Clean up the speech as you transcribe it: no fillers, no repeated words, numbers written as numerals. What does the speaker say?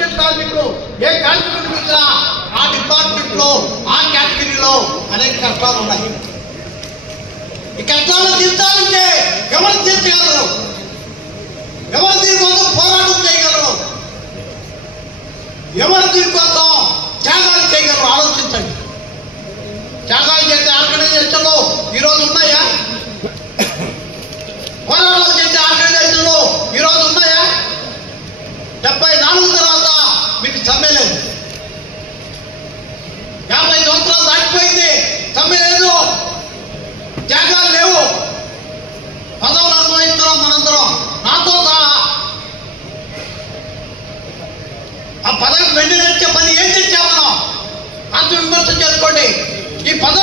కార్మికులు ఏ కార్మికులు చూసినా ఆ డిపార్ట్మెంట్ లో ఆ కేటగిరీలో అనేక కష్టాలు ఉన్నాయి. ఈ కష్టాలను తీర్చాలంటే ఎవరు తీర్చగలరు? ఎవరు దీనికోసం పోరాటం చేయగలరు? ఎవరు దీనికోసం త్యాగాలు చేయగలరు? ఆలోచించండి. త్యాగాలు చేసే ఆర్గనైజేషన్లు ఈరోజు ఉన్నాయా? పోరాటాలు చేసే ఆర్గనైజేషన్లు ఈరోజు ఉన్నాయా? 74 తర్వాత మీకు సమ్మె లేదు. 50 సంవత్సరాలు దాటిపోయింది, సమ్మె లేదు, త్యాగాలు లేవు. పదవులు అనుభవిస్తున్నాం మనందరం, నాతో సహా. ఆ పదవికి వెండి తెచ్చే పని ఏం తెచ్చా మనం? ఆత్మవిమర్శ చేసుకోండి. ఈ పదవి